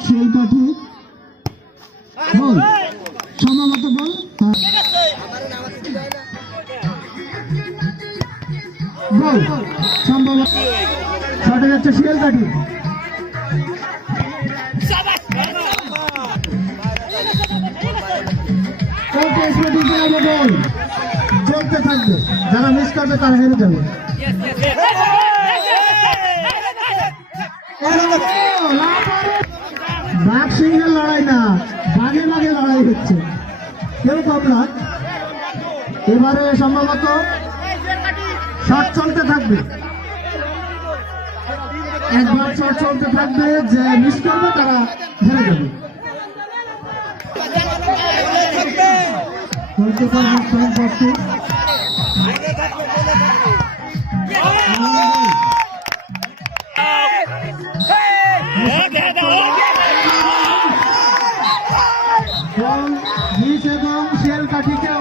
শিলকাঠি বল সম্ভবত বল বল সম্ভবত শটে যাচ্ছে শিলকাঠি চলতে থাকবে যারা মিস করবে তারা হেরে যাবে বাঘ সিংহের লড়াই না বাঘে বাঘে লড়াই হচ্ছে কেউ কম না এবারে সম্ভবত শট চলতে থাকবে একবার শট চলতে থাকবে যে মিস করবে তারা হেরে যাবে এবং শিলকাঠিকে